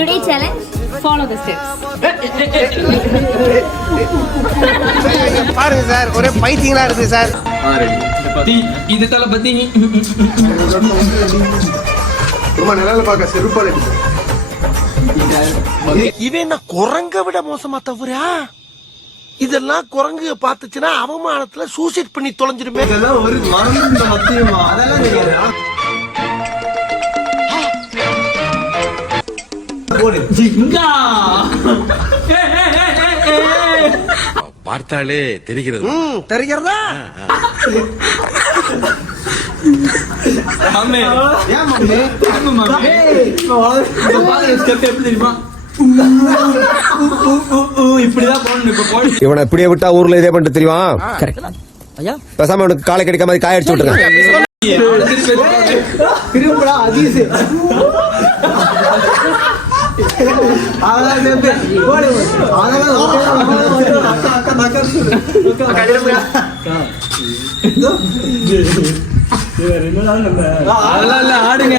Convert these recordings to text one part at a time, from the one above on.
Today challenge follow the steps பாருங்க sir ஒரே பைத்தியங்களா இருக்கு சார். இது தளபதி ரொம்ப நிழல பார்க்க செருப்பாடு இவன் என்ன குரங்க விட மோசமா தவிரா இதெல்லாம் குரங்கு பார்த்துச்சுன்னா அவமானத்துல சூசைட் பண்ணி தொலைஞ்சிருமே இதெல்லாம் ஒரு மத்தியமா? அதெல்லாம் தெரியாது ஜிங்கா பார்த்தாலே தெரிகிறது. ம் தெரிகிறதா? மாமே ஏன் மம்மி? ஆமா மாமே இந்த பாருங்க ஸ்டெப் எப்படி தெரியுமா? இப்படிதான் போடணும். இப்ப போடு. இவனை இப்படியே விட்டா ஊர்ல இதே பண்ணிட்டு தெரியுமா? பேசாம அவனுக்கு காலை கிடைக்காம காய அடிச்சு விட்டுருங்க திரும்படா அதெல்லாம் சேர்த்து போடு. அதெல்லாம் அதெல்லாம் இல்ல ஆடுங்க.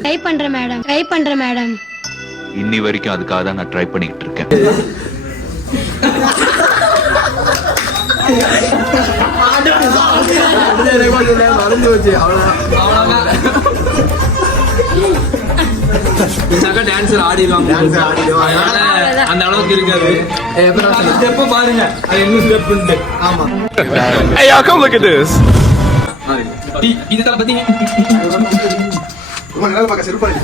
ட்ரை பண்றேன் மேடம் ட்ரை பண்றேன் மேடம் இன்னி வரைக்கும் அதுக்காக தான் நான் ட்ரை பண்ணிக்கிட்டு இருக்கேன் மறந்து வச்சு அவ்வளவுதான் டான்சர் ஆடிடுவாங்க. அதனால அந்த அளவுக்கு இருக்காது. அந்த ஸ்டெப் பாருங்க. அது என்ன ஸ்டெப் ஆமா. Hey, y'all, come look at this. இது தளபதி ரொம்ப நிழல பார்க்க செருப்பாடு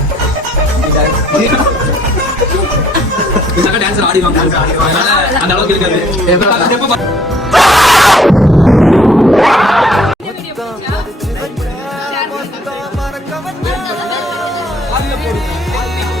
டான்சர் ஆடிடுவாங்க அதனால அந்த அளவுக்கு இருக்காது. அந்த step பாருங்க.